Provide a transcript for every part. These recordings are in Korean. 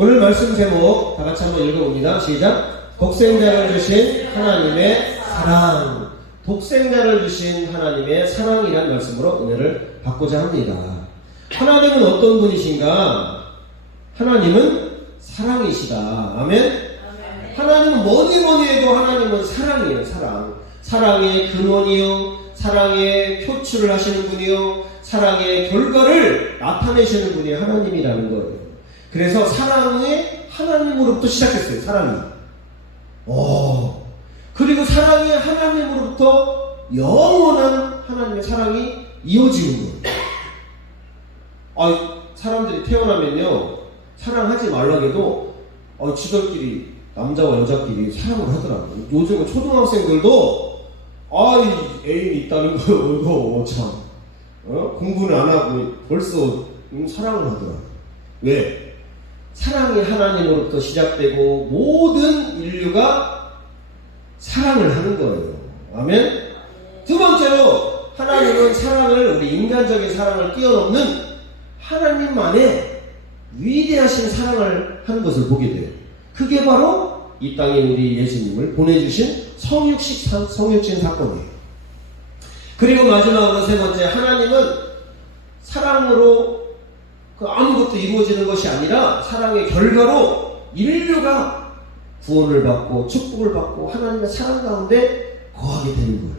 오늘 말씀 제목 다 같이 한번 읽어봅니다. 시작. 독생자를 주신 하나님의 사랑. 독생자를 주신 하나님의 사랑이란 말씀으로 은혜를 받고자 합니다. 하나님은 어떤 분이신가? 하나님은 사랑이시다. 아멘? 하나님은 뭐니 해도 하나님은 사랑이에요. 사랑의 근원이요, 사랑의 표출을 하시는 분이요, 사랑의 결과를 나타내시는 분이 하나님이라는 거예요. 그래서 사랑의 하나님으로부터 시작했어요. 사랑이. 그리고 사랑의 하나님으로부터 영원한 하나님의 사랑이 이어지는 거예요. 사람들이 태어나면요, 사랑하지 말라고 해도 지들끼리, 남자와 여자끼리 사랑을 하더라고요. 요즘은 초등학생들도 애인 있다는 거예요. 이거 참 공부는 안 하고 벌써 사랑을 하더라고요. 왜? 사랑이 하나님으로부터 시작되고 모든 인류가 사랑을 하는 거예요. 아멘? 두 번째로, 하나님은 사랑을, 우리 인간적인 사랑을 뛰어넘는 하나님만의 위대하신 사랑을 하는 것을 보게 돼요. 그게 바로 이 땅에 우리 예수님을 보내주신 성육신 사건이에요. 그리고 마지막으로 세 번째, 하나님은 사랑으로 아무것도 이루어지는 것이 아니라 사랑의 결과로 인류가 구원을 받고 축복을 받고 하나님의 사랑 가운데 거하게 되는 거예요.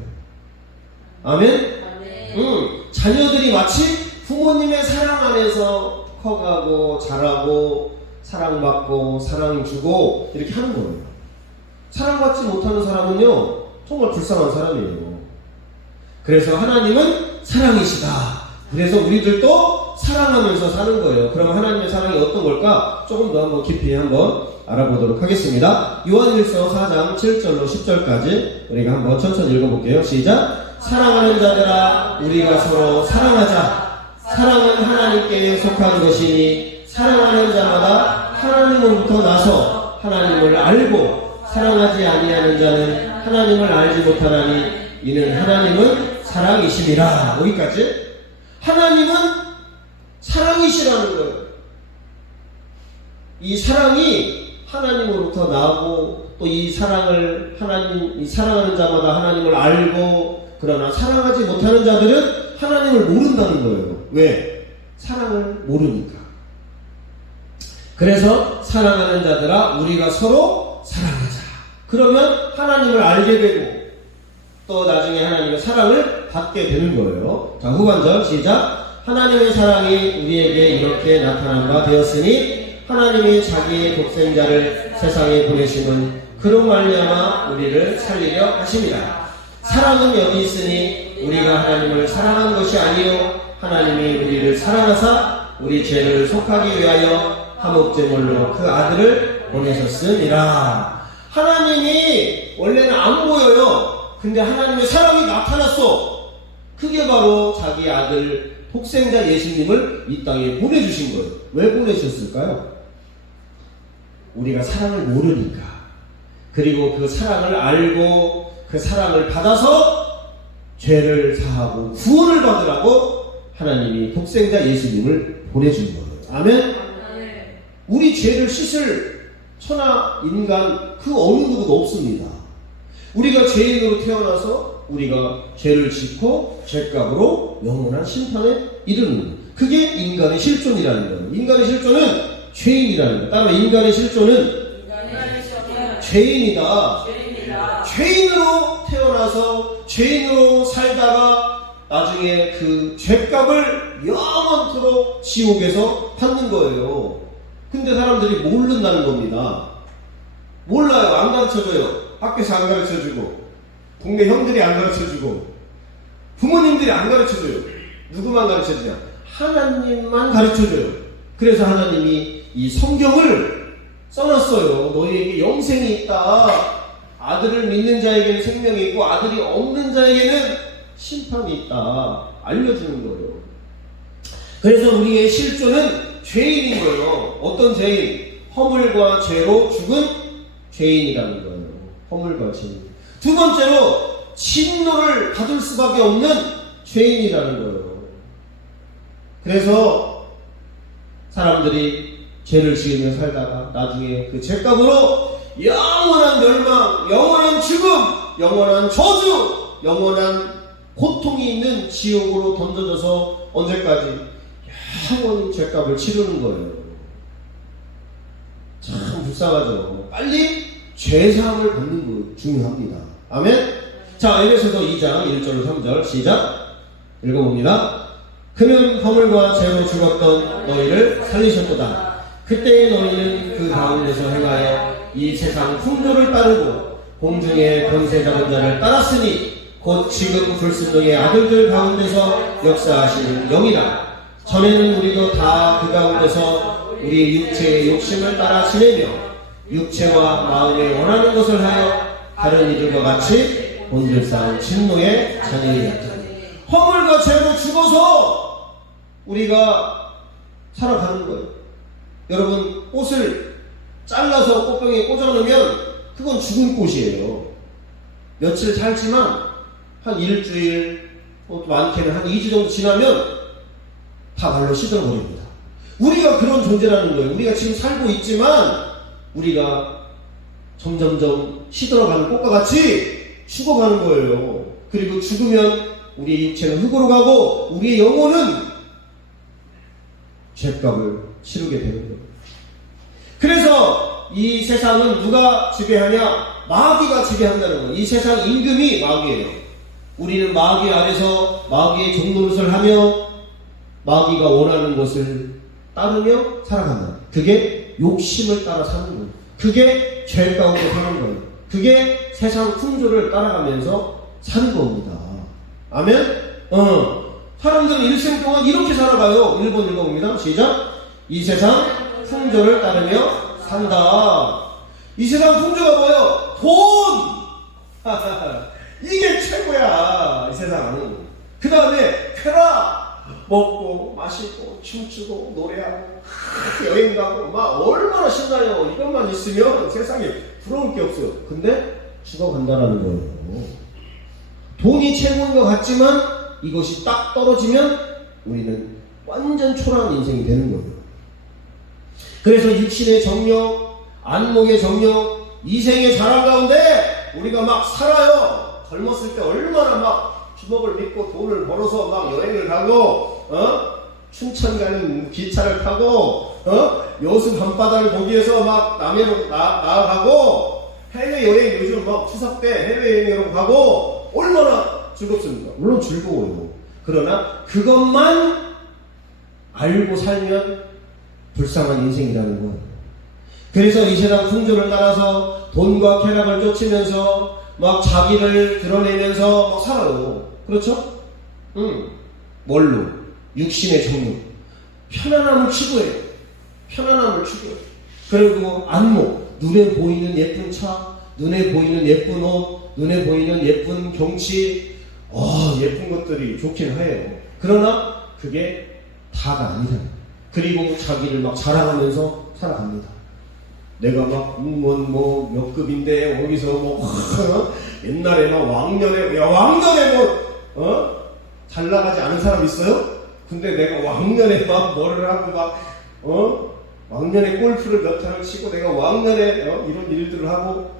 아멘? 자녀들이 마치 부모님의 사랑 안에서 커가고 자라고 사랑받고 사랑 주고 이렇게 하는 거예요. 사랑받지 못하는 사람은요, 정말 불쌍한 사람이에요. 그래서 하나님은 사랑이시다. 그래서 우리들도 사랑하면서 사는 거예요. 그럼 하나님의 사랑이 어떤 걸까? 조금 더 한번 깊이 한번 알아보도록 하겠습니다. 요한일서 4장 7절로 10절까지 우리가 한번 천천히 읽어볼게요. 시작. 사랑하는 자들아, 우리가 서로 사랑하자. 사랑은 하나님께 속한 것이니 사랑하는 자마다 하나님으로부터 나서 하나님을 알고 사랑하지 아니하는 자는 하나님을 알지 못하나니 이는 하나님은 사랑이심이라. 여기까지. 하나님은 사랑이시라는 거예요. 이 사랑이 하나님으로부터 나오고 또 이 사랑을 이 사랑하는 자마다 하나님을 알고, 그러나 사랑하지 못하는 자들은 하나님을 모른다는 거예요. 왜? 사랑을 모르니까. 그래서 사랑하는 자들아, 우리가 서로 사랑하자. 그러면 하나님을 알게 되고 또 나중에 하나님의 사랑을 받게 되는 거예요. 자, 후반절 시작. 하나님의 사랑이 우리에게 이렇게 나타난 바 되었으니 하나님이 자기의 독생자를 세상에 보내심은 그로 말미암아 우리를 살리려 하심이라. 사랑은 여기 있으니 우리가 하나님을 사랑한 것이 아니요 하나님이 우리를 사랑하사 우리 죄를 속하기 위하여 화목제물로 그 아들을 보내셨으니라. 하나님이 원래는 안 보여요. 근데 하나님의 사랑이 나타났어. 그게 바로 자기 아들 독생자 예수님을 이 땅에 보내주신 거예요. 왜 보내셨을까요? 우리가 사랑을 모르니까. 그리고 그 사랑을 알고 그 사랑을 받아서 죄를 사하고 구원을 받으라고 하나님이 독생자 예수님을 보내준 거예요. 아멘? 우리 죄를 씻을 천하 인간 그 어느 누구도 없습니다. 우리가 죄인으로 태어나서 우리가 죄를 짓고 죄값으로 영원한 심판에 이르는 거예요. 그게 인간의 실존이라는 거예요. 인간의 실존은 죄인이라는 거예요. 따로 인간의 실존은 죄인이다. 죄인으로 태어나서 죄인으로 살다가 나중에 그 죄값을 영원토록 지옥에서 받는 거예요. 근데 사람들이 모른다는 겁니다. 몰라요. 안 가르쳐줘요. 학교에서 안 가르쳐주고, 동네 형들이 안 가르쳐주고, 부모님들이 안 가르쳐줘요. 누구만 가르쳐주냐? 하나님만 가르쳐줘요. 그래서 하나님이 이 성경을 써놨어요. 너희에게 영생이 있다. 아들을 믿는 자에게는 생명이 있고 아들이 없는 자에게는 심판이 있다. 알려주는 거예요. 그래서 우리의 실존은 죄인인 거예요. 어떤 죄인? 허물과 죄로 죽은 죄인이라는 거예요. 허물과 죄인. 두 번째로 진노를 받을 수밖에 없는 죄인이라는 거예요. 그래서 사람들이 죄를 지으며 살다가 나중에 그 죄값으로 영원한 멸망, 영원한 죽음, 영원한 저주, 영원한 고통이 있는 지옥으로 던져져서 언제까지 영원히 죄값을 치르는 거예요. 참 불쌍하죠. 빨리 죄사함을 받는 거 중요합니다. 아멘. 자, 에베소서 2장 1절 3절 시작 읽어봅니다. 그는 허물과 죄로 죽었던 너희를 살리셨도다. 그때의 너희는 그 가운데서 행하여 이 세상 풍조를 따르고 공중의 권세 잡은 자를 따랐으니 곧 지금 불순종의 아들들 가운데서 역사하시는 영이라. 전에는 우리도 다 그 가운데서 우리 육체의 욕심을 따라 지내며 육체와 마음에 원하는 것을 하여 다른 이들과 같이 본질상 진노의 자녀이었더니 허물과 죄로 죽어서 우리가 살아가는 거예요. 여러분, 꽃을 잘라서 꽃병에 꽂아놓으면 그건 죽은 꽃이에요. 며칠 살지만 한 일주일, 많게는 한 2주 정도 지나면 다 발로 시들어버립니다. 우리가 그런 존재라는 거예요. 우리가 지금 살고 있지만 우리가 점점점 시들어가는 꽃과 같이 죽어가는 거예요. 그리고 죽으면 우리의 육체는 흙으로 가고 우리의 영혼은 죄값을 치르게 되는 거예요. 그래서 이 세상은 누가 지배하냐? 마귀가 지배한다는 거예요. 이 세상 임금이 마귀예요. 우리는 마귀 아래서 마귀의 종노릇을 하며 마귀가 원하는 것을 따르며 살아간다. 그게 욕심을 따라 사는 거예요. 그게 죄 가운데 사는 거예요. 그게 세상 풍조를 따라가면서 사는 겁니다. 아멘? 사람들은 일생 동안 이렇게 살아가요. 1번 읽어봅니다. 시작. 이 세상 풍조를 따르며 산다. 이 세상 풍조가 뭐예요? 돈! 이게 최고야. 이 세상은. 그 다음에 쾌락! 먹고 마시고 춤추고 노래하고 여행 가고 막 얼마나 신나요. 이것만 있으면 세상에 부러울 게 없어요. 근데 죽어간다라는 거예요. 돈이 최고인 것 같지만 이것이 딱 떨어지면 우리는 완전 초라한 인생이 되는 거예요. 그래서 육신의 정력, 안목의 정력, 이생의 자랑 가운데 우리가 막 살아요. 젊었을 때 얼마나 막 주먹을 믿고 돈을 벌어서 막 여행을 가고, 춘천 가는 기차를 타고, 여수 밤바다를 보기 위해서 막 남해로 나아가고, 해외여행 요즘 막 추석 때 해외여행으로 가고, 얼마나 즐겁습니까? 물론 즐거워요. 그러나 그것만 알고 살면 불쌍한 인생이라는 거예요. 그래서 이 세상 풍조를 따라서 돈과 쾌락을 쫓으면서 막 자기를 드러내면서 막 살아요. 그렇죠? 뭘로? 육신의 정욕. 편안함을 추구해요. 편안함을 추구해요. 그리고 안목. 눈에 보이는 예쁜 차, 눈에 보이는 예쁜 옷, 눈에 보이는 예쁜 경치, 예쁜 것들이 좋긴 해요. 그러나 그게 다가 아니다. 그리고 자기를 막 자랑하면서 살아갑니다. 내가 막 공무원 몇 급인데 어디서 옛날에 막 왕년에 잘 나가지 않은 사람 있어요? 근데 내가 왕년에 막 뭐를 하고 왕년에 골프를 몇 타를 치고 내가 왕년에 이런 일들을 하고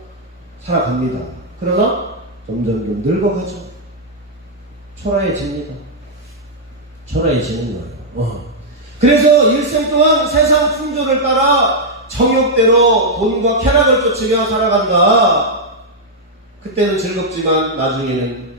살아갑니다. 그러나 점점 늙어가죠. 초라해집니다. 초라해지는 거예요. 그래서 일생 동안 세상 풍조를 따라 정욕대로 돈과 쾌락을 쫓으며 살아간다. 그때는 즐겁지만 나중에는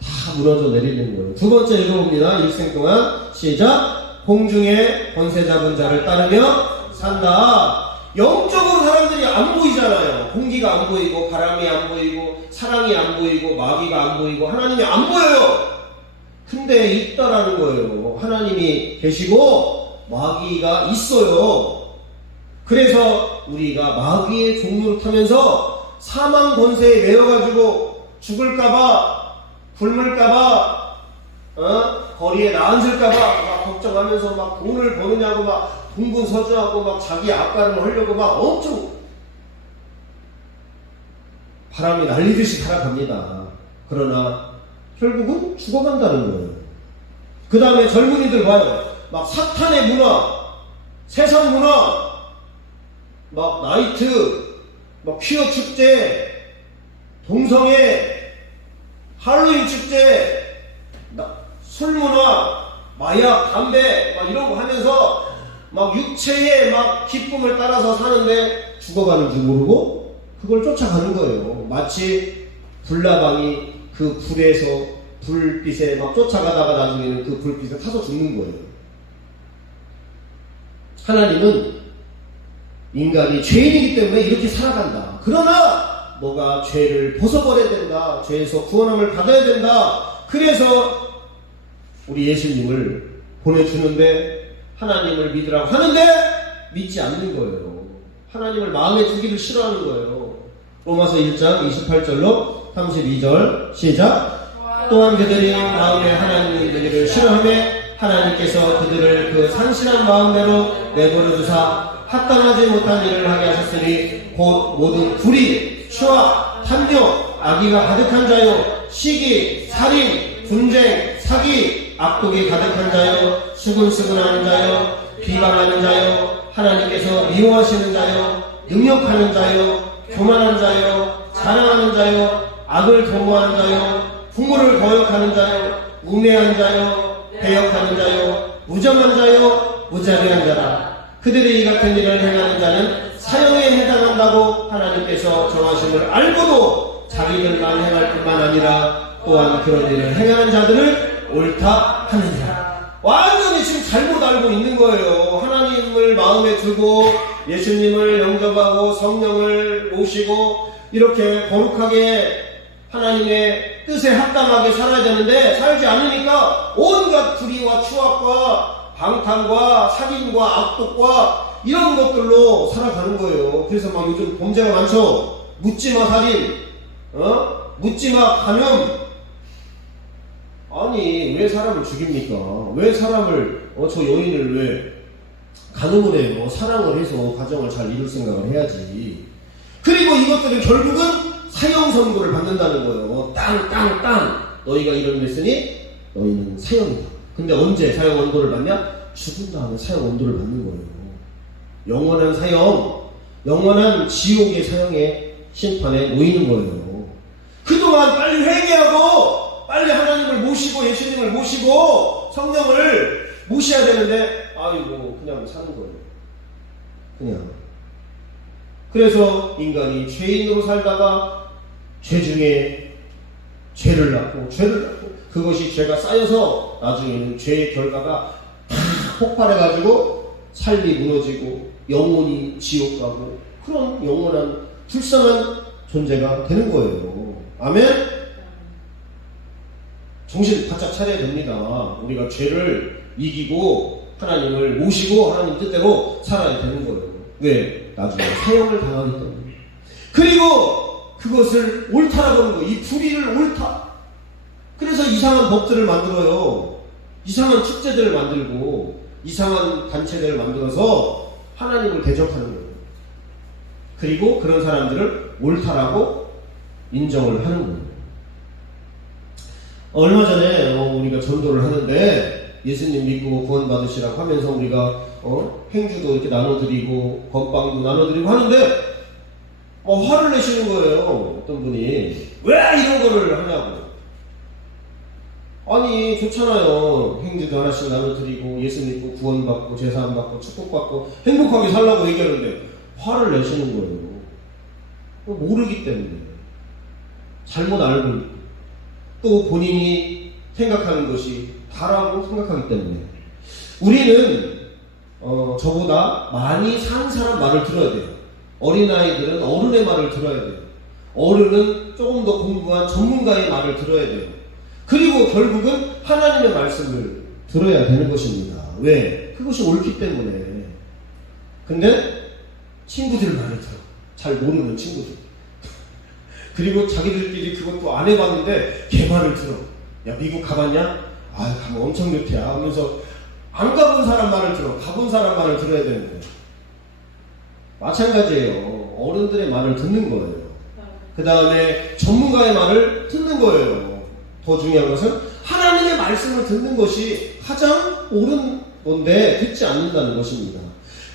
다 무너져 내리는 거예요. 두 번째 읽어봅니다. 일생 동안 시작. 공중에 권세 잡은 자를 따르며 산다. 영적으로 사람들이 안 보이잖아요. 공기가 안 보이고 바람이 안 보이고 사랑이 안 보이고 마귀가 안 보이고 하나님이 안 보여요. 근데 있다라는 거예요. 하나님이 계시고 마귀가 있어요. 그래서 우리가 마귀의 종로를 타면서 사망 권세에 매여가지고 죽을까봐, 굶을까봐, 거리에 나앉을까봐 막 걱정하면서 막 돈을 버느냐고 막 분분서주하고 막 자기 앞가림을 하려고 막 엄청 바람이 날리듯이 살아갑니다. 그러나 결국은 죽어간다는 거예요. 그 다음에 젊은이들 봐요. 막 사탄의 문화, 세상 문화, 막 나이트, 막 퀴어 축제, 동성애, 할로윈 축제, 술 문화, 마약, 담배, 막 이런 거 하면서 막 육체의 막 기쁨을 따라서 사는데 죽어가는 줄 모르고 그걸 쫓아가는 거예요. 마치 불나방이 그 불에서 불빛에 막 쫓아가다가 나중에는 그 불빛에 타서 죽는 거예요. 하나님은 인간이 죄인이기 때문에 이렇게 살아간다. 그러나 너가 죄를 벗어버려야 된다. 죄에서 구원함을 받아야 된다. 그래서 우리 예수님을 보내주는데 하나님을 믿으라고 하는데 믿지 않는 거예요. 하나님을 마음에 두기를 싫어하는 거예요. 로마서 1장 28절로 32절 시작. 또한 그들이 마음에 하나님을 두기를 싫어하며 하나님께서 그들을 그 산신한 마음대로 내버려 두사 합당하지 못한 일을 하게 하셨으니 곧 모든 불의, 추악, 탐욕, 악의가 가득한 자요, 시기, 살인, 분쟁, 사기, 악독이 가득한 자요, 수근수근하는 자요, 비방하는 자요, 하나님께서 미워하시는 자요, 능욕하는 자요, 교만한 자요, 자랑하는 자요, 악을 도모하는 자요, 부모를 거역하는 자요, 우매한 자요, 배역하는 자요, 무정한 자요, 무자비한 자라. 그들이 이 같은 일을 행하는 자는 사형에 해당한다고 하나님께서 정하심을 알고도 자기들만 행할 뿐만 아니라 또한 그런 일을 행하는 자들을 옳다 하느니라. 완전히 지금 잘못 알고 있는 거예요. 하나님을 마음에 두고 예수님을 영접하고 성령을 모시고 이렇게 거룩하게 하나님의 뜻에 합당하게 살아야 되는데 살지 않으니까 온갖 불의와 추악과 방탕과 살인과 악독과 이런 것들로 살아가는 거예요. 그래서 막 요즘 범죄가 많죠. 묻지마 살인, 묻지마 감염. 아니 왜 사람을 죽입니까? 왜 사람을 저 여인을 왜 간음을 해요? 사랑을 해서 가정을 잘 이룰 생각을 해야지. 그리고 이것들은 결국은 사형 선고를 받는다는 거예요. 땅 너희가 이런 일 했으니 너희는 사형이다. 근데 언제 사형 원고를 받냐? 죽은 다음에 사형 원고를 받는 거예요. 영원한 사형, 영원한 지옥의 사형의 심판에 놓이는 거예요. 그동안 빨리 회개하고 빨리 하나님을 모시고 예수님을 모시고 성령을 모셔야 되는데 아이고 그냥 사는 거예요. 그냥. 그래서 인간이 죄인으로 살다가 죄 중에 죄를 낳고 그것이 죄가 쌓여서 나중에는 죄의 결과가 다 폭발해가지고 삶이 무너지고 영혼이 지옥 가고 그런 영원한 불쌍한 존재가 되는 거예요. 아멘? 정신 바짝 차려야 됩니다. 우리가 죄를 이기고 하나님을 모시고 하나님 뜻대로 살아야 되는 거예요. 왜? 나중에 사형을 당하기 때문에. 그리고 그것을 옳다라고 하는 거예요. 이 불의를 옳다. 그래서 이상한 법들을 만들어요. 이상한 축제들을 만들고 이상한 단체들을 만들어서 하나님을 대적하는 거예요. 그리고 그런 사람들을 옳다라고 인정을 하는 거예요. 얼마 전에 우리가 전도를 하는데 예수님 믿고 구원 받으시라고 하면서 우리가 행주도 이렇게 나눠드리고 건빵도 나눠드리고 하는데 화를 내시는 거예요. 어떤 분이 왜 이런 거를 하냐고. 아니 좋잖아요. 행주도 하나씩 나눠드리고 예수 믿고 구원받고 제사함받고 축복받고 행복하게 살라고 얘기하는데 화를 내시는 거예요. 모르기 때문에 잘못 알고 있고 또 본인이 생각하는 것이 다라고 생각하기 때문에 우리는 저보다 많이 산 사람 말을 들어야 돼요. 어린아이들은 어른의 말을 들어야 돼요. 어른은 조금 더 공부한 전문가의 말을 들어야 돼요. 그리고 결국은 하나님의 말씀을 들어야 되는 것입니다. 왜? 그것이 옳기 때문에. 근데 친구들 말을 들어. 잘 모르는 친구들. 그리고 자기들끼리 그것도 안 해봤는데 걔 말을 들어. 야 미국 가봤냐? 아 가면 엄청 좋대 하면서 안 가본 사람 말을 들어. 가본 사람 말을 들어야 되는데 마찬가지예요. 어른들의 말을 듣는 거예요. 그 다음에 전문가의 말을 듣는 거예요. 더 중요한 것은 하나님의 말씀을 듣는 것이 가장 옳은 건데 듣지 않는다는 것입니다.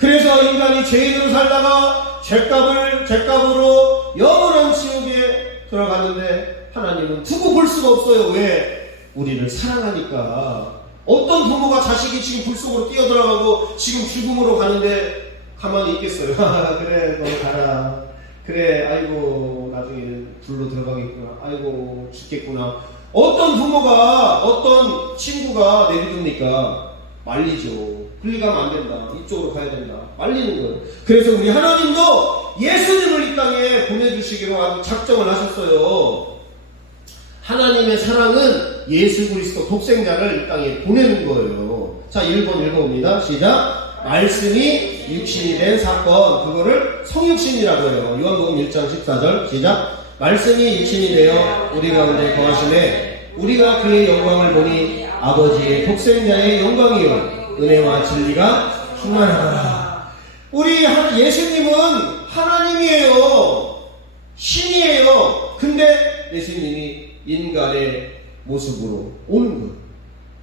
그래서 인간이 죄인으로 살다가 죄값으로 영원한 지옥에 들어가는데 하나님은 두고 볼 수가 없어요. 왜? 우리를 사랑하니까. 어떤 부모가 자식이 지금 불 속으로 뛰어들어가고 지금 죽음으로 가는데 가만히 있겠어요? 그래, 너 가라. 그래, 아이고, 나중에 불로 들어가겠구나. 아이고, 죽겠구나. 어떤 부모가, 어떤 친구가 내비둡니까? 말리죠. 그리 가면 안 된다. 이쪽으로 가야 된다. 말리는 거예요. 그래서 우리 하나님도 예수님을 이 땅에 보내주시기로 아주 작정을 하셨어요. 하나님의 사랑은 예수 그리스도 독생자를 이 땅에 보내는 거예요. 자, 1번 읽어봅니다. 시작. 말씀이 육신이 된 사건, 그거를 성육신이라고 해요. 요한복음 1장 14절 시작. 말씀이 육신이 되어 우리 가운데 거하시네 우리가 그의 영광을 보니 아버지의 독생자의 영광이요 은혜와 진리가 충만하더라. 우리 예수님은 하나님이에요. 신이에요. 근데 예수님이 인간의 모습으로 오는 거예요.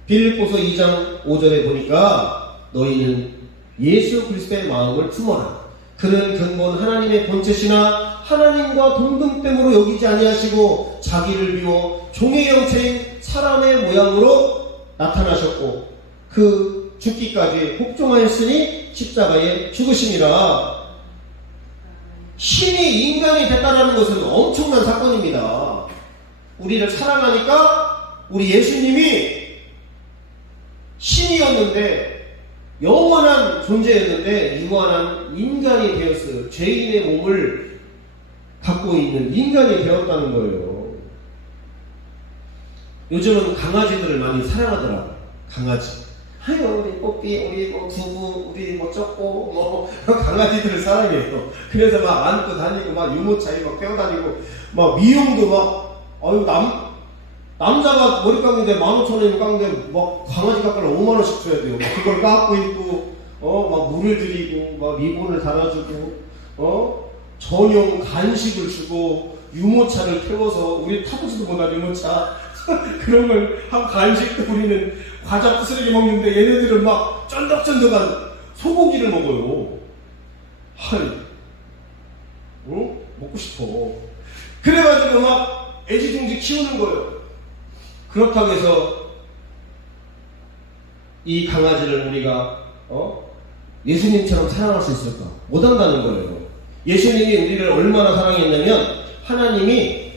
빌립보서 2장 5절에 보니까 너희는 예수 그리스도의 마음을 품어라. 그는 근본 하나님의 본체시나 하나님과 동등됨으로 여기지 아니하시고 자기를 비워 종의 형체인 사람의 모양으로 나타나셨고 그 죽기까지 복종하였으니 십자가에 죽으심이라. 신이 인간이 됐다는 것은 엄청난 사건입니다. 우리를 사랑하니까 우리 예수님이 신이었는데 영원한 존재였는데 유한한 인간이 되었어요. 죄인의 몸을 갖고 있는 인간이 되었다는 거예요. 요즘은 강아지들을 많이 사랑하더라고요. 강아지. 아유, 우리 뽀삐, 우리 뭐 두부, 우리 뭐 쩌꼬, 뭐 강아지들을 사랑해요. 그래서 막 안고 다니고 막 유모차에 막 빼어다니고 막 미용도 막 아유 남자가 머리 깎는데 15,000원이면 깎는데 막 강아지 깎으려면 5만원씩 줘야 돼요. 그걸 깎고 있고 막 물을 들이고 막 리본을 달아주고 전용 간식을 주고 유모차를 태워서 우리 타보지도 못한 유모차 그런 걸 한 간식도 우리는 과자 부스러기 먹는데 얘네들은 막 쫀득쫀득한 소고기를 먹어요. 하이 먹고 싶어. 그래가지고 막 애지중지 키우는 거예요. 그렇다고 해서 이 강아지를 우리가 예수님처럼 사랑할 수 있을까? 못한다는 거예요. 예수님이 우리를 얼마나 사랑했냐면 하나님이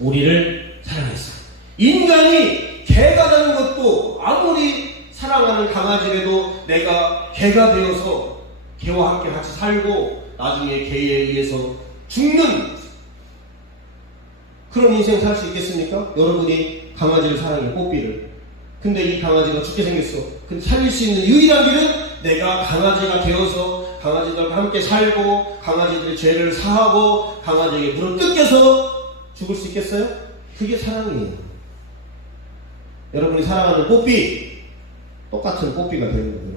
우리를 사랑했어요. 인간이 개가 되는 것도 아무리 사랑하는 강아지라도 내가 개가 되어서 개와 함께 같이 살고 나중에 개에 의해서 죽는 그런 인생 살 수 있겠습니까? 여러분이 강아지를 사랑해, 뽀삐를. 근데 이 강아지가 죽게 생겼어. 근데 살릴 수 있는 유일한 길은 내가 강아지가 되어서 강아지들과 함께 살고 강아지들의 죄를 사하고 강아지에게 물을 뜯겨서 죽을 수 있겠어요? 그게 사랑이에요. 여러분이 사랑하는 뽀삐, 똑같은 뽀삐가 되는 거예요.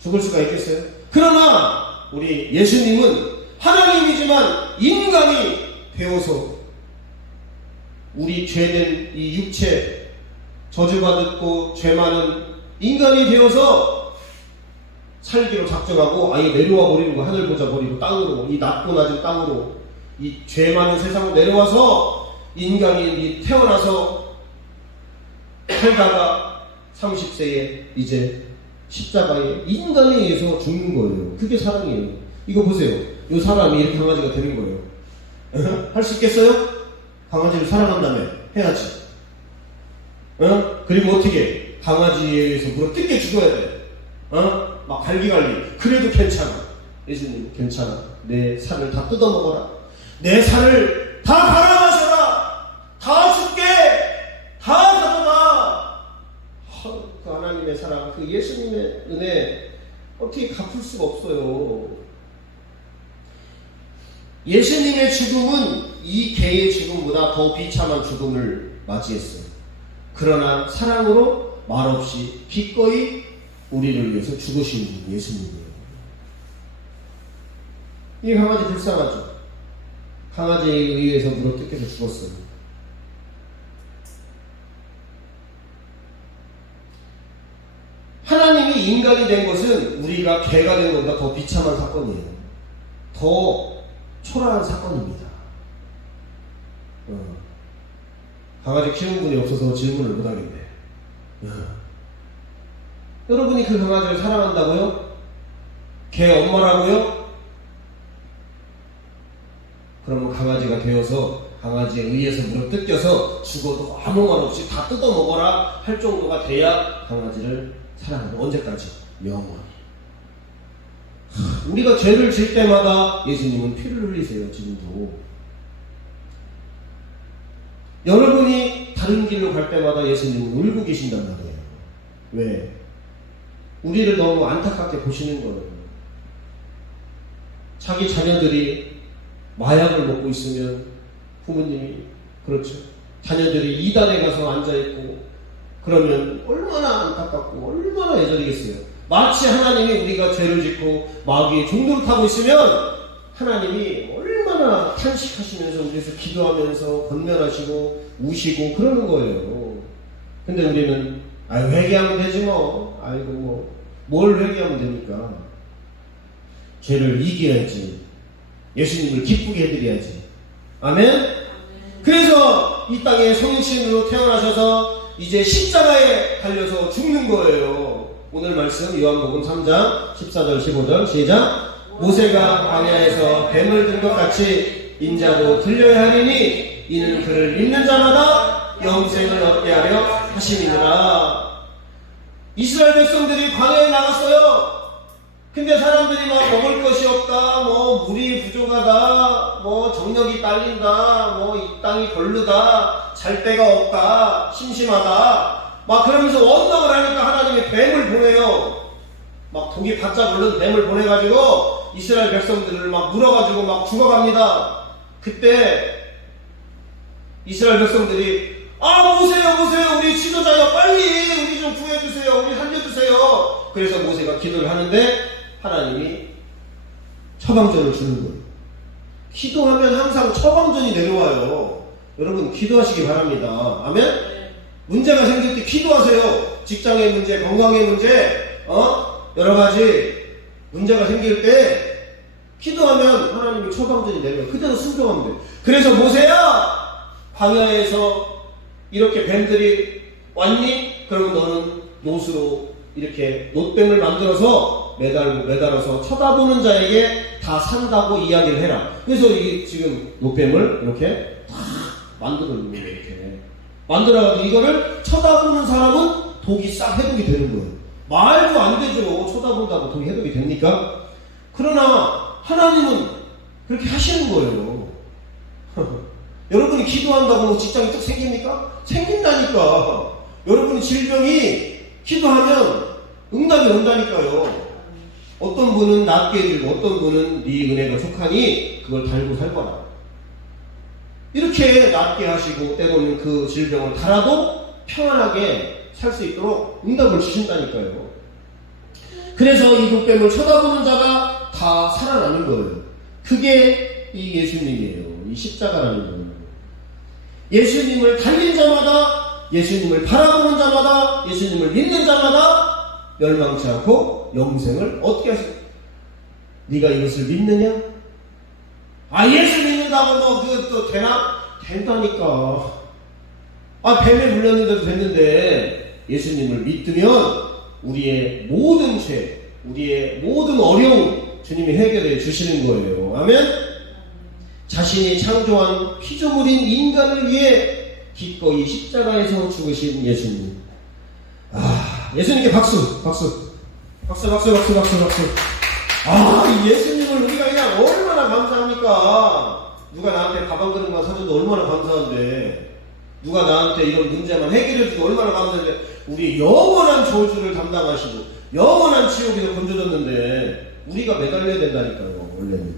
죽을 수가 있겠어요? 그러나 우리 예수님은 하나님이지만 인간이 되어서 우리 죄된 이 육체 저주받았고 죄 많은 인간이 되어서 살기로 작정하고 아예 내려와 버리는 거. 하늘 보자 버리고 땅으로, 이 낮고 낮은 땅으로, 이 죄 많은 세상으로 내려와서 인간이 태어나서 살다가 30세에 이제 십자가에 인간에 의해서 죽는 거예요. 그게 사랑이에요. 이거 보세요. 이 사람이 이렇게 강아지가 되는 거예요. 할 수 있겠어요? 강아지를 사랑한다며 해야지. 그리고 어떻게 강아지에 의해서 물어 뜯게 죽어야 돼. 막 갈기갈기. 그래도 괜찮아. 예수님 괜찮아. 내 살을 다 뜯어먹어라. 내 살을 다 갈아마셔라. 다 죽게 다 가져가. 그 하나님의 사랑, 그 예수님의 은혜 어떻게 갚을 수가 없어요. 예수님의 죽음은 이 개의 죽음보다 더 비참한 죽음을 맞이했어요. 그러나 사랑으로 말없이 기꺼이 우리를 위해서 죽으신 분 예수님이에요. 이 강아지 불쌍하죠? 강아지에 의해서 물어뜯겨서 죽었어요. 하나님이 하나님이 인간이 된 것은 우리가 개가 된 것보다 더 비참한 사건이에요. 더 초라한 사건입니다. 강아지 키우는 분이 없어서 질문을 못하겠네. 여러분이 그 강아지를 사랑한다고요? 개 엄마라고요? 그러면 강아지가 되어서 강아지에 의해서 무릎 뜯겨서 죽어도 아무 말 없이 다 뜯어 먹어라 할 정도가 돼야 강아지를 사랑하는. 언제까지? 영원히. 우리가 죄를 질 때마다 예수님은 피를 흘리세요. 지금도 여러분이 다른 길로 갈 때마다 예수님은 울고 계신단 말이에요. 왜? 우리를 너무 안타깝게 보시는 거예요. 자기 자녀들이 마약을 먹고 있으면 부모님이, 그렇죠, 자녀들이 이단에 가서 앉아있고 그러면 얼마나 안타깝고 얼마나 애절이겠어요. 마치 하나님이 우리가 죄를 짓고 마귀의 종노릇 하고 있으면 하나님이 얼마나 탄식하시면서 우리에서 기도하면서 권면하시고 우시고 그러는 거예요. 근데 우리는 회개하면 되지 뭐, 아이고 뭘 회개하면 됩니까? 죄를 이겨야지, 예수님을 기쁘게 해드려야지. 아멘? 그래서 이 땅에 성육신으로 태어나셔서 이제 십자가에 달려서 죽는 거예요. 오늘 말씀 요한복음 3장 14절 15절 시작. 모세가 광야에서 뱀을 든 것 같이 인자도 들려야 하리니 이는 그를 믿는 자마다 영생을 얻게 하려 하심이니라. 이스라엘 백성들이 광야에 나갔어요. 근데 사람들이 막 먹을 것이 없다, 뭐 물이 부족하다, 뭐 정력이 딸린다, 뭐 이 땅이 별로다, 잘 데가 없다, 심심하다 막 그러면서 원망을 하니까 하나님이 뱀을 보내요. 막 독이 바짝 오른 뱀을 보내가지고 이스라엘 백성들을 막 물어가지고 막 죽어갑니다. 그때 이스라엘 백성들이 모세요 우리 지도자여, 빨리 우리 좀 구해주세요, 우리 살려주세요. 그래서 모세가 기도를 하는데 하나님이 처방전을 주는 거예요. 기도하면 항상 처방전이 내려와요. 여러분 기도하시기 바랍니다. 아멘? 문제가 생길 때 기도하세요. 직장의 문제, 건강의 문제, 여러 가지 문제가 생길 때 기도하면 하나님이 처방전이 내려와요. 그대로 순종하면 돼요. 그래서 모세야, 광야에서 이렇게 뱀들이 왔니? 그러면 너는 놋으로 이렇게 놋뱀을 만들어서 매달아서 쳐다보는 자에게 다 산다고 이야기를 해라. 그래서 이 지금 놋뱀을 이렇게 다 만들어 놓는 거예요. 이렇게 만들어가지고 이거를 쳐다보는 사람은 독이 싹 해독이 되는 거예요. 말도 안 되죠. 쳐다본다고 독이 해독이 됩니까? 그러나 하나님은 그렇게 하시는 거예요. 여러분이 기도한다고 직장이 뚝 생깁니까? 생긴다니까. 여러분이 질병이 기도하면 응답이 온다니까요. 어떤 분은 낫게 해주고 어떤 분은 네 은혜가 속하니 그걸 달고 살거라. 이렇게 낫게 하시고 때로는 그 질병을 달아도 평안하게 살 수 있도록 응답을 주신다니까요. 그래서 이 독뱀을 쳐다보는 자가 다 살아나는 거예요. 그게 이 예수님이에요. 이 십자가라는 거예요. 예수님을 달린 자마다, 예수님을 바라보는 자마다, 예수님을 믿는 자마다 멸망치 않고 영생을 얻게 하십니다. 네가 이것을 믿느냐? 예수 믿는다고 그것도 되나? 된다니까. 뱀에 물렸는데도 됐는데 예수님을 믿으면 우리의 모든 죄, 우리의 모든 어려움 주님이 해결해 주시는 거예요. 아멘? 자신이 창조한 피조물인 인간을 위해 기꺼이 십자가에서 죽으신 예수님. 예수님께 박수. 이 예수님을 우리가 그냥 얼마나 감사합니까? 누가 나한테 밥 한 그릇만 사줘도 얼마나 감사한데, 누가 나한테 이런 문제만 해결해주고 얼마나 감사한데, 우리 영원한 저주를 담당하시고 영원한 지옥에서 건져줬는데 우리가 매달려야 된다니까요. 원래는.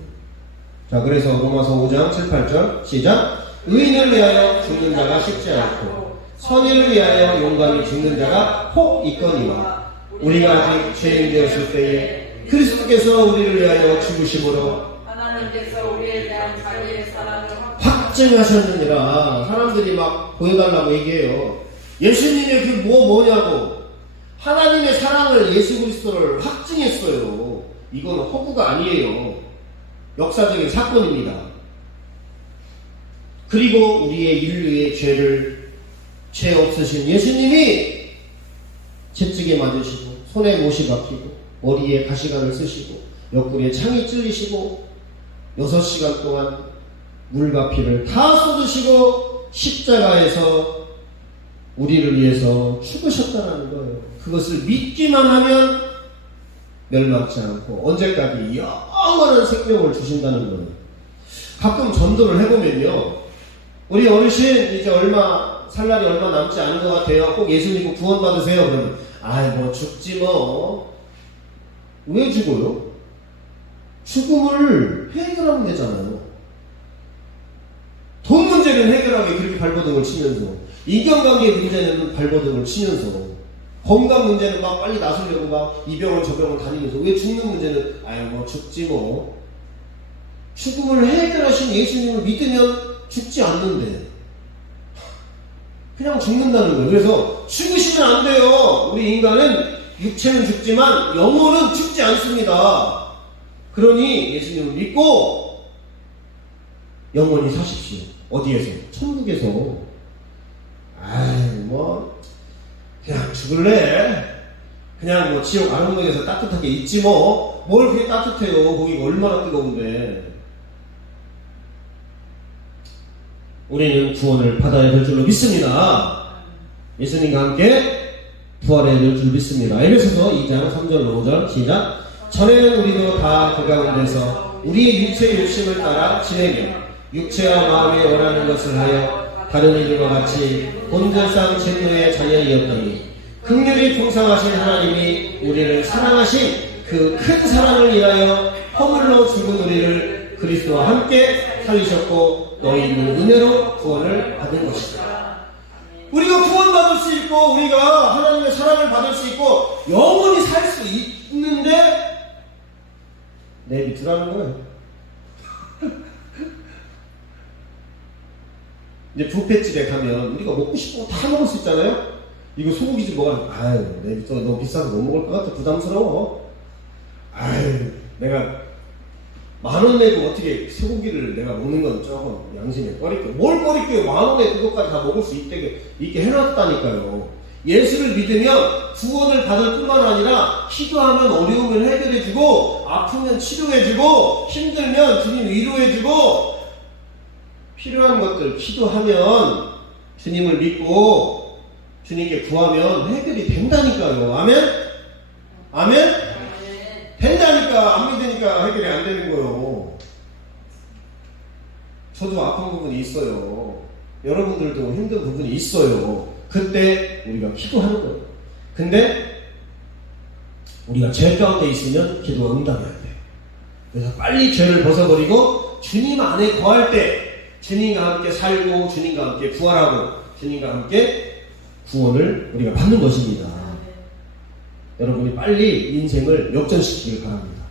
자, 그래서 로마서 5장 7, 8절 시작. 의인을 위하여 죽는 자가 쉽지 않고 선의를 위하여 용감히 죽는 자가 혹 있거니와 우리가 아직 죄인 되었을 때에 그리스도께서 우리를 위하여 죽으심으로 하나님께서 우리에 대한 자기의 사랑을 확증하셨느니라. 사람들이 막 보여달라고 얘기해요. 예수님의 그 뭐냐고. 하나님의 사랑을 예수 그리스도를 확증했어요. 이거는 허구가 아니에요. 역사적인 사건입니다. 그리고 우리의 인류의 죄 없으신 예수님이 채찍에 맞으시고 손에 못이 박히고 머리에 가시관을 쓰시고 옆구리에 창이 찔리시고 6시간 동안 물과 피를 다 쏟으시고 십자가에서 우리를 위해서 죽으셨다는 거예요. 그것을 믿기만 하면 멸망치 않고 언제까지 영원한 생명을 주신다는 거예요. 가끔 전도를 해보면요, 우리 어르신 이제 살 날이 얼마 남지 않은 것 같아요. 꼭 예수 믿고 구원 받으세요. 그러면 뭐 죽지 뭐. 왜 죽어요? 죽음을 해결하면 되잖아요. 돈 문제는 해결하게 그렇게 발버둥을 치면서, 인간관계 문제는 발버둥을 치면서, 건강 문제는 막 빨리 나서려고 막 이 병원 저 병원 다니면서, 왜 죽는 문제는 뭐 죽지 뭐. 죽음을 해결하신 예수님을 믿으면 죽지 않는데 그냥 죽는다는 거예요. 그래서 죽으시면 안 돼요. 우리 인간은 육체는 죽지만 영혼은 죽지 않습니다. 그러니 예수님을 믿고 영원히 사십시오. 어디에서? 천국에서. 그냥 죽을래? 그냥 지옥 아랫목에서 따뜻하게 있지 뭐. 뭘 그렇게 따뜻해요. 거기가 얼마나 뜨거운데. 우리는 구원을 받아야 될 줄로 믿습니다. 예수님과 함께 부활해야 될 줄 믿습니다. 에베소서 2장 3절 5절 시작. 전에는 우리도 다 그 가운데서 우리의 육체의 욕심을 따라 지내며 육체와 마음에 원하는 것을 하여 다른 이들과 같이 본질상 진노의 자녀이었더니 긍휼히 풍성하신 하나님이 우리를 사랑하신 그 큰 사랑을 인하여 허물로 죽은 우리를 그리스도와 함께 살리셨고 너희는 은혜로 구원을 받은 것이다. 우리가 구원받을 수 있고 우리가 하나님의 사랑을 받을 수 있고 영원히 살 수 있는데 내비두라는 거예요. 이제 뷔페집에 가면 우리가 먹고 싶은 거 다 먹을 수 있잖아요. 이거 소고기집 먹으라. 내비둬 너무 비싸서 못 먹을 것 같아. 부담스러워. 내가 10,000원 내고 어떻게 소고기를 내가 먹는 건 조금 양심에 꺼릴게요. 뭘 꺼릴게요? 10,000원에 그것까지 다 먹을 수 있게 해놨다니까요. 예수를 믿으면 구원을 받을 뿐만 아니라 기도하면 어려움을 해결해주고 아프면 치료해주고 힘들면 주님 위로해주고 필요한 것들 기도하면 주님을 믿고 주님께 구하면 해결이 된다니까요. 아멘? 아멘? 된다니까. 안 믿으니까 해결이 안 되는 거예요. 저도 아픈 부분이 있어요. 여러분들도 힘든 부분이 있어요. 그때 우리가 기도하는 거예요. 근데 우리가 죄 가운데 있으면 기도가 응답해야 돼. 그래서 빨리 죄를 벗어버리고 주님 안에 거할 때 주님과 함께 살고 주님과 함께 부활하고 주님과 함께 구원을 우리가 받는 것입니다. 여러분이 빨리 인생을 역전시키길 바랍니다.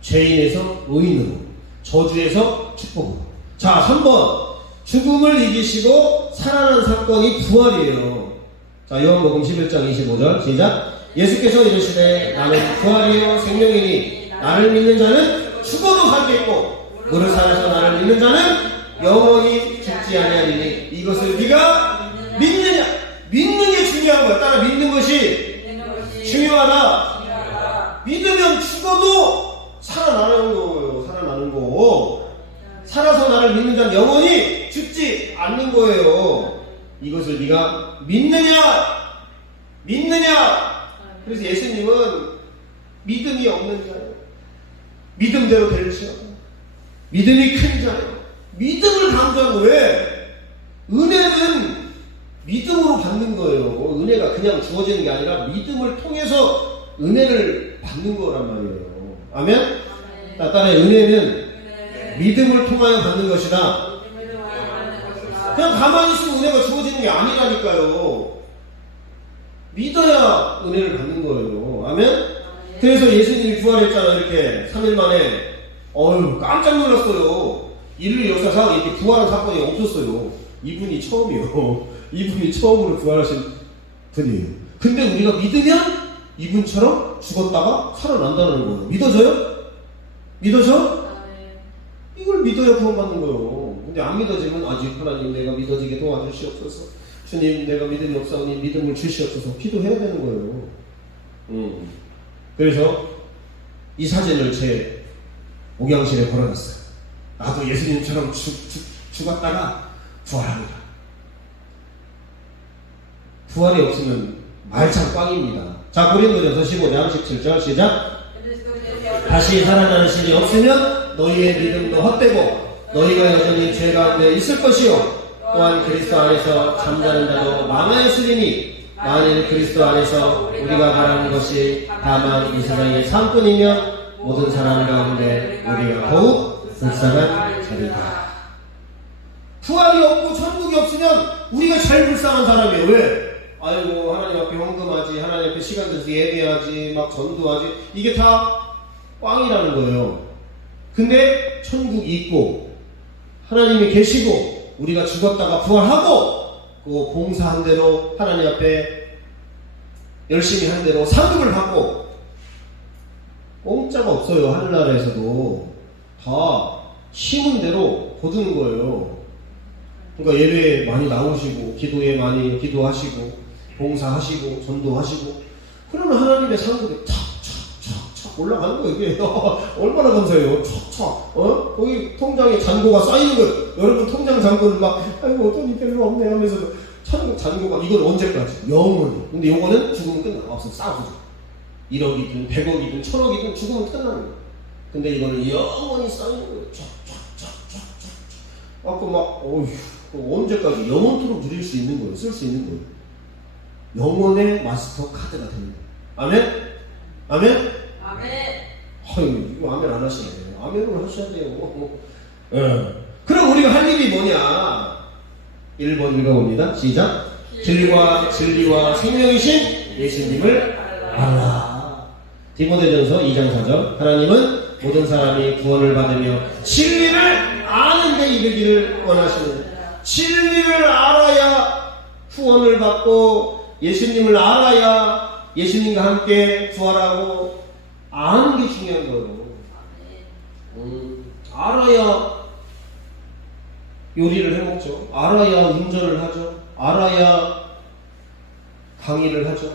죄인에서 의인으로, 저주에서 축복으로. 자, 3번. 죽음을 이기시고 살아난 사건이 부활이에요. 자, 요한복음 11장 25절 시작. 예수께서 이르시되 나는 부활이요 생명이니 나를 믿는 자는 죽어도 살겠고 무릇 살아서 나를 믿는 자는 영원히 죽지 아니하리니 이것을 네가 믿느냐? 믿는 게 중요한 거야. 따라 믿는 것이 중요하다. 믿으면 죽어도 살아나는 거예요. 살아나는 거. 살아서 나를 믿는 자는 영원히 죽지 않는 거예요. 이것을 네가 믿느냐? 그래서 예수님은 믿음이 없는 자예요. 믿음대로 될지어다. 믿음이 큰 자예요. 믿음을 강조하고 왜? 은혜는 믿음으로 받는 거예요. 은혜가 그냥 주어지는 게 아니라 믿음을 통해서 은혜를 받는 거란 말이에요. 아멘? 따라해. 은혜는 믿음을 통하여 받는 것이다. 그냥 가만히 있으면 은혜가 주어지는 게 아니라니까요. 믿어야 은혜를 받는 거예요. 아멘? 그래서 예수님이 부활했잖아요. 이렇게 3일 만에. 깜짝 놀랐어요. 인류 역사상 이렇게 부활한 사건이 없었어요. 이분이 처음이요. 이분이 처음으로 부활하신 분이에요. 근데 우리가 믿으면 이분처럼 죽었다가 살아난다는 거예요. 믿어져요? 믿어져? 이걸 믿어야 구원받는 거예요. 근데 안 믿어지면 아직 하나님 내가 믿어지게 도와주시옵소서. 주님 내가 믿음이 없사오니 믿음을 주시옵소서. 기도해야 되는 거예요. 그래서 이 사진을 제 목양실에 걸어놨어요. 나도 예수님처럼 죽었다가 부활합니다. 부활이 없으면 말짱 꽝입니다. 자, 고린도전서 15장 17절 시작. 다시 살아나는 신이 없으면 너희의 믿음도 헛되고 너희가 여전히 죄 가운데 있을 것이요 또한 그리스도 안에서 잠자는 자도 망하였으리니 만일 그리스도 안에서 우리가 바라는 것이 다만 이 세상의 삶뿐이면 모든 사람 가운데 우리가 더욱 불쌍한 자리다. 부활이 없고 천국이 없으면 우리가 제일 불쌍한 사람이에요. 왜? 아이고 하나님 앞에 헌금하지, 하나님 앞에 시간 들여서 예배하지, 막 전도하지, 이게 다 꽝이라는 거예요. 근데 천국이 있고 하나님이 계시고 우리가 죽었다가 부활하고 그 봉사한 대로 하나님 앞에 열심히 한 대로 상급을 받고, 공짜가 없어요. 하늘나라에서도 다 심은 대로 거두는 거예요. 그러니까 예배에 많이 나오시고 기도에 많이 기도하시고 봉사하시고 전도하시고 그러면 하나님의 상급이 촥촥촥촥 올라가는 거예요. 이게 얼마나 감사해요. 촥촥 거기 통장에 잔고가 쌓이는 거예요. 여러분 통장 잔고를 막 아이고 돈이 별로 없네 하면서도 잔고가 이건 언제까지? 영원히. 근데 요거는 죽으면 끝나. 없으면 싸우죠. 1억이든 100억이든 1000억이든 죽으면 끝나는 거예요. 근데 이거는 영원히 쌓이는 거예요. 촥촥촥촥촥 아까 막 어휴 언제까지 영원토록 누릴 수 있는 거예요. 쓸 수 있는 거예요. 영혼의 마스터 카드가 됩니다. 아멘? 아멘? 아멘. 아유, 이거 아멘 안 하시네. 아멘을 하셔야 돼요. 그럼 우리가 할 일이 뭐냐? 1번 읽어봅니다. 시작. 길과 진리와 생명이신 예수님을 알라. 디모데전서 2장 4절. 하나님은 모든 사람이 구원을 받으며 진리를 아는 데 이르기를 원하시는, 진리를 알아야 구원을 받고 예수님을 알아야 예수님과 함께 부활하고 아는 게 중요한 거예요. 알아야 요리를 해먹죠. 알아야 운전을 하죠. 알아야 강의를 하죠.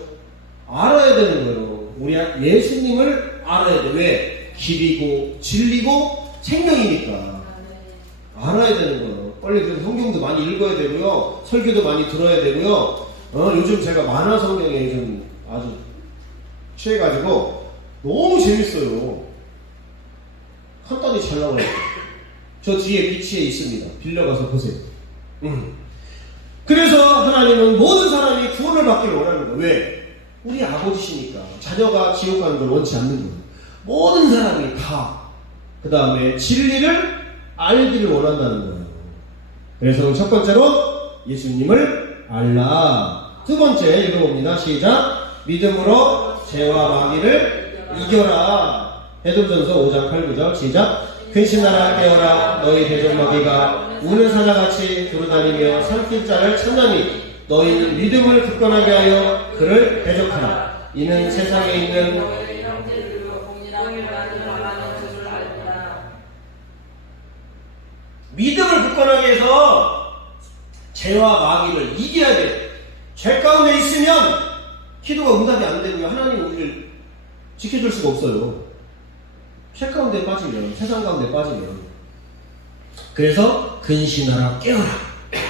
알아야 되는 거예요. 우리 예수님을 알아야 돼. 왜? 길이고 진리고 생명이니까 알아야 되는 거예요. 빨리 그래서 성경도 많이 읽어야 되고요. 설교도 많이 들어야 되고요. 요즘 제가 만화 성경에 좀 아주 취해가지고 너무 재밌어요. 간단히 잘 나와요. 저 뒤에 비치에 있습니다. 빌려가서 보세요. 그래서 하나님은 모든 사람이 구원을 받기를 원하는 거예요. 왜? 우리 아버지시니까. 자녀가 지옥 가는 걸 원치 않는 거예요. 모든 사람이 다 그 다음에 진리를 알기를 원한다는 거예요. 그래서 첫 번째로 예수님을 알라. 두 번째 읽어봅니다. 시작. 믿음으로 죄와 마귀를 이겨라. 베드로전서 5장 8, 9절 시작. 근신하라 깨어라. 너희 대적 마귀가 우는 사자같이 두루다니며 삼킬 자를 찾나니 너희는 믿음을 굳건하게 하여 그를 대적하라. 이는 세상에 있는 믿음을 굳건하게 해서 죄와 마귀를 이겨야 돼. 죄 가운데 있으면 기도가 응답이 안 되고요. 하나님 우리를 지켜줄 수가 없어요. 죄 가운데 빠지면, 세상 가운데 빠지면. 그래서 근신하라 깨어라.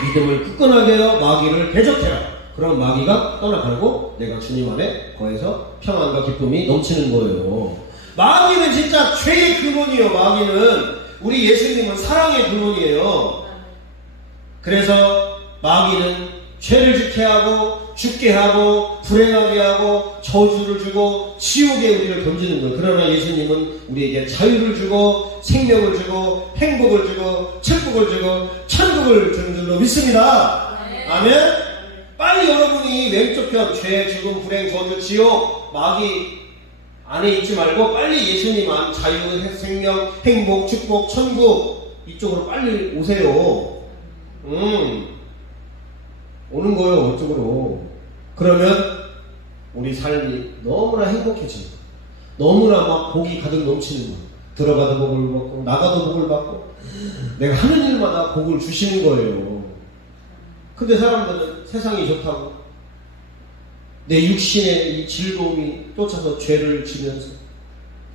믿음을 굳건하게 하여 마귀를 대적해라. 그럼 마귀가 떠나가고 내가 주님 안에 거기서 평안과 기쁨이 넘치는 거예요. 마귀는 진짜 죄의 근원이에요. 마귀는. 우리 예수님은 사랑의 근원이에요. 그래서 마귀는 죄를 짓게 하고 죽게 하고 불행하게 하고 저주를 주고 지옥에 우리를 던지는 거예요. 그러나 예수님은 우리에게 자유를 주고 생명을 주고 행복을 주고 축복을 주고 천국을 주는 줄로 믿습니다. 아멘. 빨리 여러분이 왼쪽 편 죄, 죽음, 불행, 저주, 지옥, 마귀 안에 있지 말고 빨리 예수님 안 자유, 생명, 행복, 축복, 천국 이쪽으로 빨리 오세요. 오는 거예요. 이쪽으로. 그러면 우리 삶이 너무나 행복해지는 거예요. 너무나 막 복이 가득 넘치는 거예요. 들어가도 복을 받고 나가도 복을 받고 내가 하는 일마다 복을 주시는 거예요. 근데 사람들은 세상이 좋다고 내 육신의 이 즐거움이 쫓아서 죄를 지면서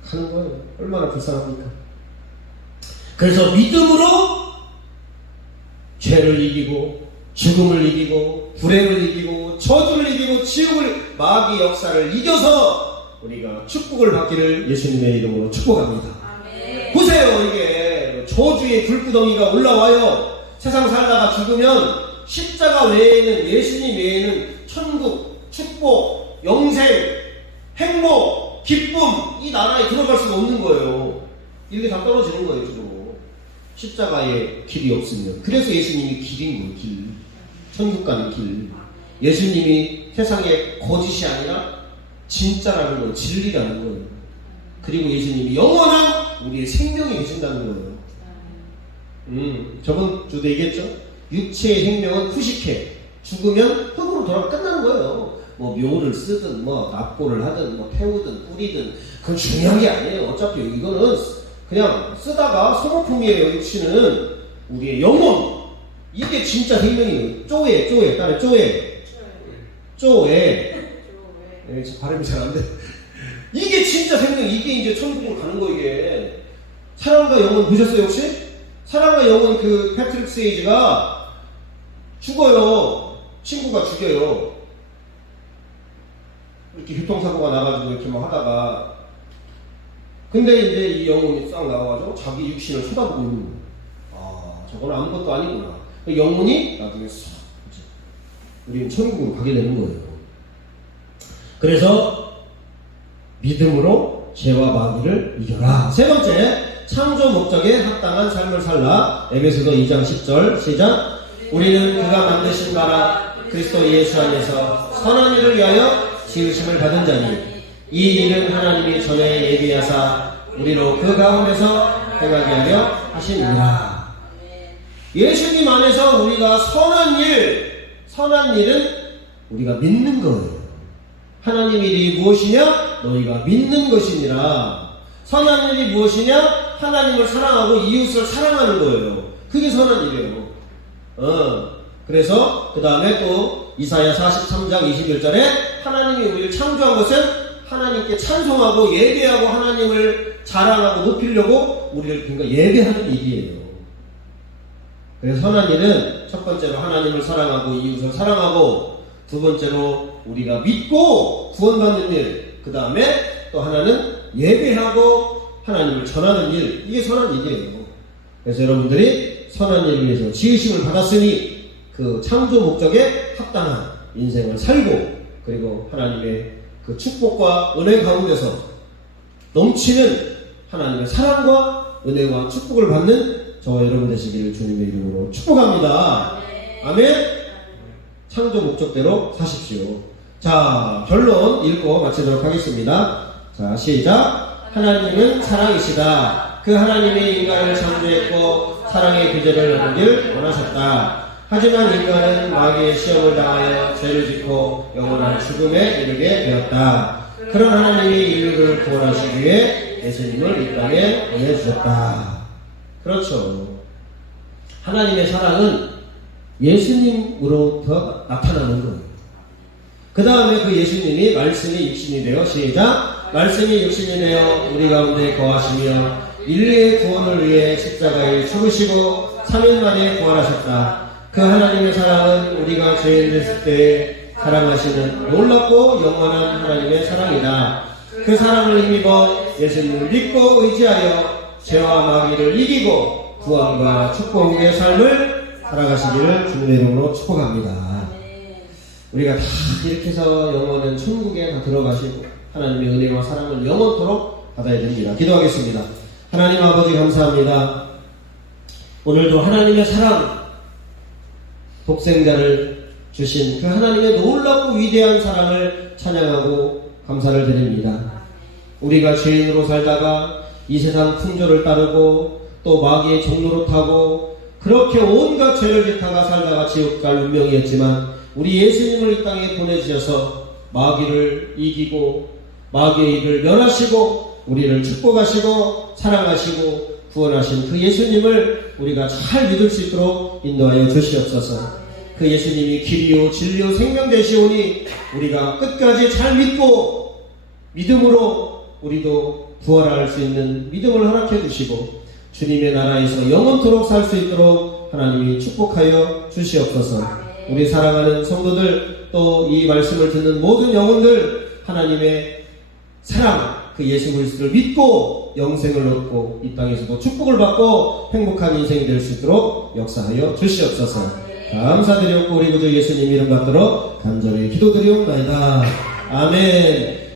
가는 거예요. 얼마나 불쌍합니까? 그래서 믿음으로 죄를 이기고 죽음을 이기고 불행을 이기고 저주를 이기고 지옥을 마귀 역사를 이겨서 우리가 축복을 받기를 예수님의 이름으로 축복합니다. 아멘. 보세요. 이게 저주의 불구덩이가 올라와요. 세상 살다가 죽으면 십자가 외에는 예수님 외에는 천국, 축복, 영생, 행복, 기쁨 이 나라에 들어갈 수가 없는 거예요. 이게 다 떨어지는 거예요. 지금 십자가에 길이 없으면. 그래서 예수님이 길인 거예요. 길. 천국 가는 길. 예수님이 세상에 거짓이 아니라 진짜라는 거예요. 진리라는 거예요. 그리고 예수님이 영원한 우리의 생명이 되신다는 거예요. 저번 주도 얘기했죠? 육체의 생명은 후식해. 죽으면 흙으로 돌아가 끝나는 거예요. 뭐 묘를 쓰든 뭐 납고를 하든 뭐 태우든 뿌리든 그건 중요한 게 아니에요. 어차피 이거는 그냥 쓰다가 소모품이에요. 육신은 우리의 영혼. 이게 진짜 생명이에요. 쪼에 딸에 쪼에 발음이 잘 안 돼. 이게 진짜 생명. 이게 이제 천국으로 가는 거. 이게 사랑과 영혼 보셨어요 혹시? 사랑과 영혼 그 패트릭 스웨이지가 죽어요. 친구가 죽여요. 이렇게 교통사고가 나가지고 이렇게 막 하다가 근데 이제 이 영혼이 싹 나와가지고 자기 육신을 쳐다보고 있는 거예요. 아, 저건 아무것도 아니구나. 영혼이 나중에 싹 우리는 천국으로 가게 되는 거예요. 그래서 믿음으로 죄와 마귀를 이겨라. 세 번째, 창조 목적에 합당한 삶을 살라. 에베소서 2장 10절 시작. 우리는 그가 만드신 바라 그리스도 예수 안에서 선한 일을 위하여 지으심을 받은 자니 이 일은 하나님이 전에 예비하사 우리로 그 가운데서 행하게 하려 하심이라. 예수님 안에서 우리가 선한 일은 우리가 믿는 거예요. 하나님 일이 무엇이냐? 너희가 믿는 것이니라. 선한 일이 무엇이냐? 하나님을 사랑하고 이웃을 사랑하는 거예요. 그게 선한 일이에요. 그래서 그 다음에 또 이사야 43장 21절에 하나님이 우리를 창조한 것은 하나님께 찬송하고 예배하고 하나님을 자랑하고 높이려고 우리를 그러니까 예배하는 일이에요. 그래서 선한 일은 첫 번째로 하나님을 사랑하고 이웃을 사랑하고 두 번째로 우리가 믿고 구원받는 일, 그 다음에 또 하나는 예배하고 하나님을 전하는 일. 이게 선한 일이에요. 그래서 여러분들이 선한 일을 위해서 지으심을 받았으니 그 창조 목적에 합당한 인생을 살고 그리고 하나님의 그 축복과 은혜 가운데서 넘치는 하나님의 사랑과 은혜와 축복을 받는 저와 여러분 되시기를 주님의 이름으로 축복합니다. 아멘. 창조 목적대로 사십시오. 자, 결론 읽고 마치도록 하겠습니다. 자, 시작. 하나님은 사랑이시다. 그 하나님이 인간을 창조했고 사랑의 교제를 나누길 원하셨다. 하지만 인간은 마귀의 시험을 당하여 죄를 짓고 영원한 죽음에 이르게 되었다. 그런 하나님이 인류를 구원하시기 위해 예수님을 이 땅에 보내주셨다. 그렇죠. 하나님의 사랑은 예수님으로부터 나타나는 거예요. 그 다음에 그 예수님이 말씀이 육신이 되어 시작. 말씀이 육신이 되어 우리 가운데 거하시며 인류의 구원을 위해 십자가에 죽으시고 3일 만에 부활하셨다. 그 하나님의 사랑은 우리가 죄인 됐을 때 사랑하시는 놀랍고 영원한 하나님의 사랑이다. 그 사랑을 힘입어 예수님을 믿고 의지하여 죄와 마귀를 이기고 구원과 축복의 삶을 살아가시기를 주님의 이름으로 축복합니다. 우리가 다 이렇게 해서 영원한 천국에 다 들어가시고 하나님의 은혜와 사랑을 영원토록 받아야 됩니다. 기도하겠습니다. 하나님 아버지 감사합니다. 오늘도 하나님의 사랑, 독생자를 주신 그 하나님의 놀랍고 위대한 사랑을 찬양하고 감사를 드립니다. 우리가 죄인으로 살다가 이 세상 풍조를 따르고 또 마귀의 종로로 타고 그렇게 온갖 죄를 짓다가 살다가 지옥 갈 운명이었지만 우리 예수님을 이 땅에 보내주셔서 마귀를 이기고 마귀의 일을 멸하시고 우리를 축복하시고 사랑하시고 구원하신 그 예수님을 우리가 잘 믿을 수 있도록 인도하여 주시옵소서. 그 예수님이 길이요 진리요 생명 되시오니 우리가 끝까지 잘 믿고 믿음으로 우리도 부활할 수 있는 믿음을 허락해 주시고 주님의 나라에서 영원토록 살 수 있도록 하나님이 축복하여 주시옵소서. 우리 사랑하는 성도들 또 이 말씀을 듣는 모든 영혼들 하나님의 사랑 그 예수 그리스도를 믿고 영생을 얻고 이 땅에서도 축복을 받고 행복한 인생이 될 수 있도록 역사하여 주시옵소서. 감사드리옵고 우리 구주 예수님 이름 받들어 간절히 기도드리옵나이다. 아멘.